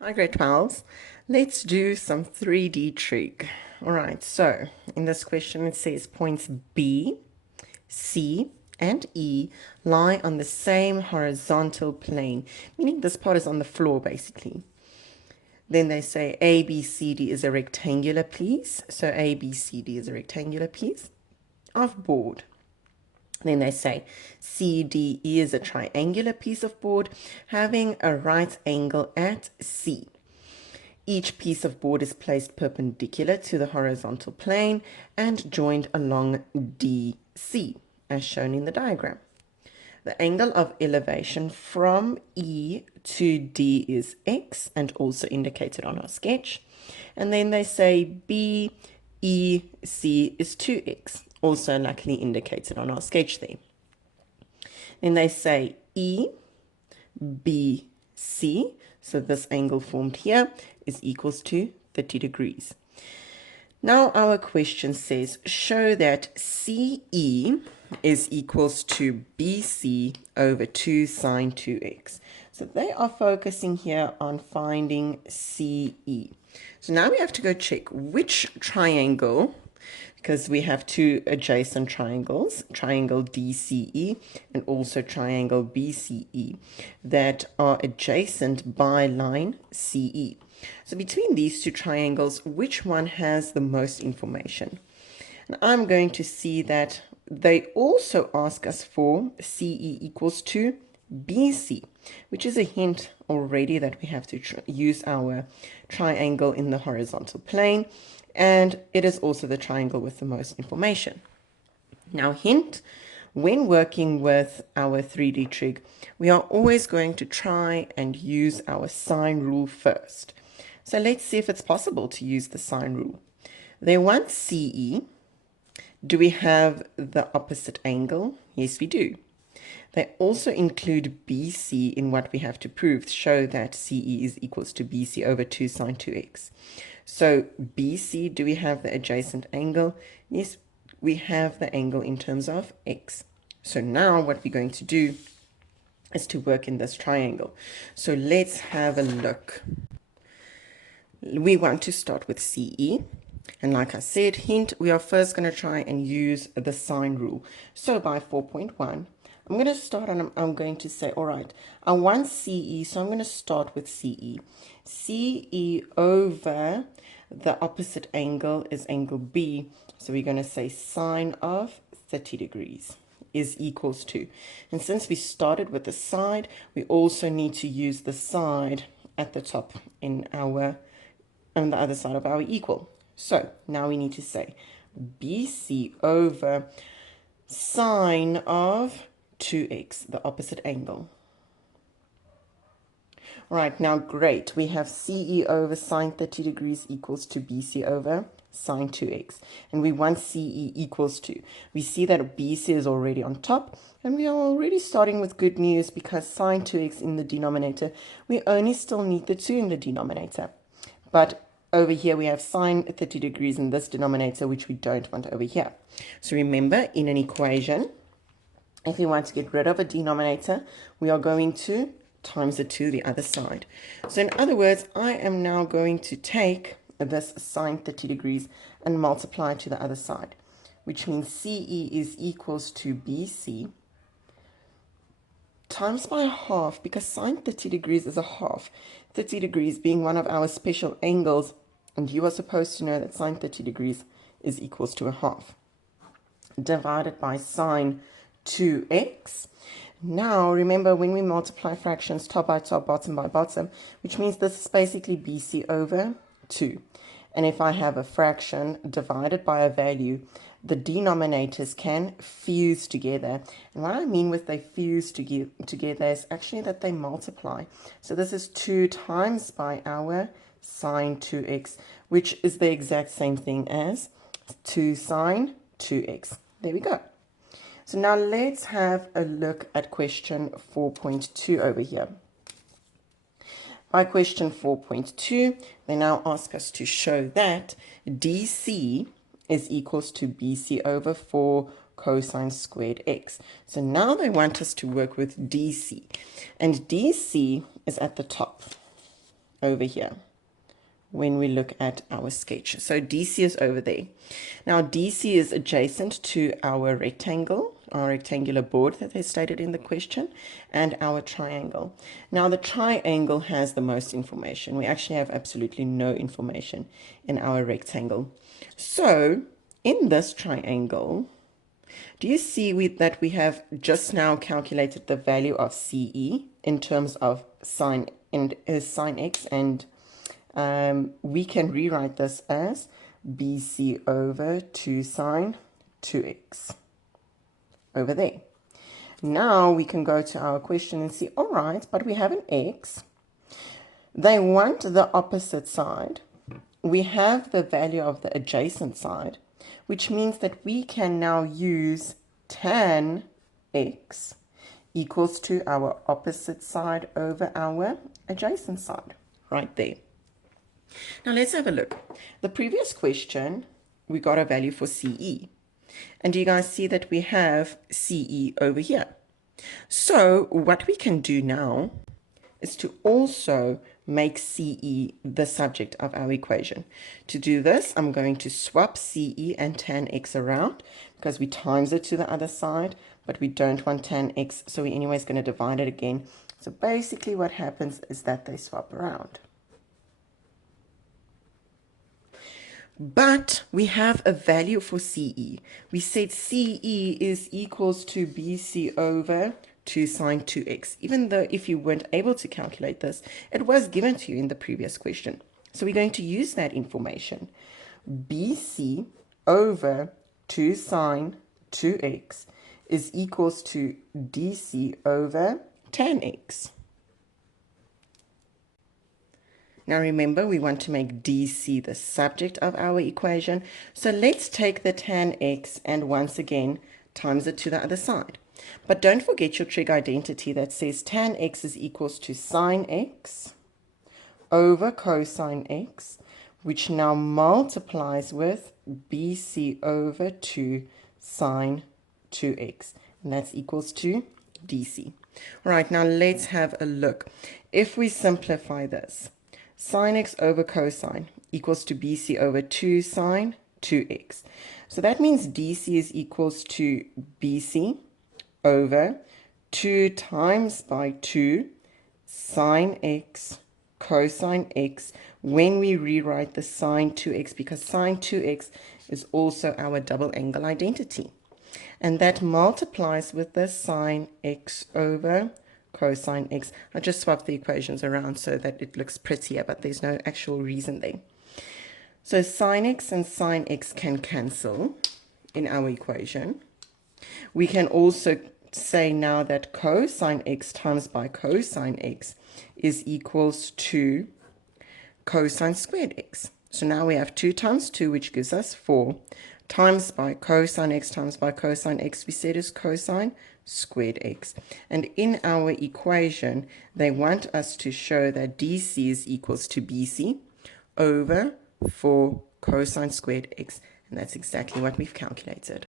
Hi, grade 12s. Let's do some 3D trig. All right, so in this question it says points B, C, and E lie on the same horizontal plane, meaning this part is on the floor basically. Then they say ABCD is a rectangular piece. So ABCD is a rectangular piece of board. Then they say CDE is a triangular piece of board having a right angle at C. Each piece of board is placed perpendicular to the horizontal plane and joined along DC, as shown in the diagram. The angle of elevation from E to D is X, and also indicated on our sketch. And then they say BEC is 2X, also luckily indicated on our sketch there. Then they say EBC, so this angle formed here is equals to 30 degrees. Now our question says, show that CE is equals to BC over 2 sine 2x. So they are focusing here on finding CE. So now we have to go check which triangle, because we have two adjacent triangles, triangle DCE and also triangle BCE, that are adjacent by line CE. So between these two triangles, which one has the most information? And I'm going to see that they also ask us for CE equals to BC, which is a hint already that we have to use our triangle in the horizontal plane, and it is also the triangle with the most information. Now, hint, when working with our 3D trig, we are always going to try and use our sine rule first. So let's see if it's possible to use the sine rule. They want CE. Do we have the opposite angle? Yes, we do. They also include BC in what we have to prove to show that CE is equals to BC over 2 sine 2x. So BC, do we have the adjacent angle? Yes, we have the angle in terms of x. So now what we're going to do is to work in this triangle. So let's have a look. We want to start with CE. And like I said, hint, we are first going to try and use the sine rule. So by 4.1, I'm going to start and I'm going to say, all right, I want CE, so I'm going to start with CE. CE over the opposite angle is angle B. So we're going to say sine of 30 degrees is equals to. And since we started with the side, we also need to use the side at the top on the other side of our equal. So now we need to say BC over sine of 2x, the opposite angle. Right, now great. We have CE over sine 30 degrees equals to BC over sine 2x. And we want CE equals to. We see that BC is already on top. And we are already starting with good news because sine 2x in the denominator, we only still need the 2 in the denominator. But over here we have sine 30 degrees in this denominator, which we don't want over here. So remember, in an equation, if we want to get rid of a denominator, we are going to times it to the other side. So in other words, I am now going to take this sine 30 degrees and multiply to the other side, which means CE is equals to BC times by half, because sine 30 degrees is a half, 30 degrees being one of our special angles, and you are supposed to know that sine 30 degrees is equals to a half, divided by sine 2x. Now remember, when we multiply fractions top by top, bottom by bottom, which means this is basically BC over 2. And if I have a fraction divided by a value, the denominators can fuse together. And what I mean with they fuse together is actually that they multiply. So this is 2 times by our sine 2x, which is the exact same thing as 2 sine 2x. There we go. So now let's have a look at question 4.2 over here. By question 4.2, they now ask us to show that DC is equals to BC over 4 cosine squared x. So now they want us to work with DC. And DC is at the top. over here when we look at our sketch. So DC is over there. Now DC is adjacent to our rectangle, our rectangular board that they stated in the question, and our triangle. Now the triangle has the most information. We actually have absolutely no information in our rectangle. So in this triangle, do you see that we have just now calculated the value of CE in terms of sine x, and we can rewrite this as BC over 2 sine 2x over there. Now we can go to our question and see, all right, but we have an x. They want the opposite side. We have the value of the adjacent side, which means that we can now use tan x equals to our opposite side over our adjacent side, right there. Now let's have a look. The previous question, we got a value for CE. And you guys see that we have CE over here. So what we can do now is to also make CE the subject of our equation. To do this, I'm going to swap CE and tan x around because we times it to the other side, but we don't want tan x, so we're anyways going to divide it again. So basically what happens is that they swap around. But we have a value for CE. We said CE is equals to BC over 2 sine 2x, even though if you weren't able to calculate this, it was given to you in the previous question. So we're going to use that information. BC over 2 sine 2x is equals to DC over tan x. Now remember, we want to make DC the subject of our equation. So let's take the tan x and once again times it to the other side. But don't forget your trig identity that says tan x is equals to sine x over cosine x, which now multiplies with BC over 2 sine 2x. And that's equals to DC. All right, now let's have a look. If we simplify this, sine x over cosine equals to BC over 2 sine 2x. So that means DC is equals to BC over 2 times by 2 sine x cosine x when we rewrite the sine 2x, because sine 2x is also our double angle identity. And that multiplies with the sine x over cosine x. I just swapped the equations around so that it looks prettier, but there's no actual reason there. So sine x and sine x can cancel in our equation. We can also say now that cosine x times by cosine x is equals to cosine squared x. So now we have 2 times 2, which gives us 4, times by cosine x times by cosine x, we said is cosine squared x. And in our equation, they want us to show that DC is equals to BC over 4 cosine squared x. And that's exactly what we've calculated.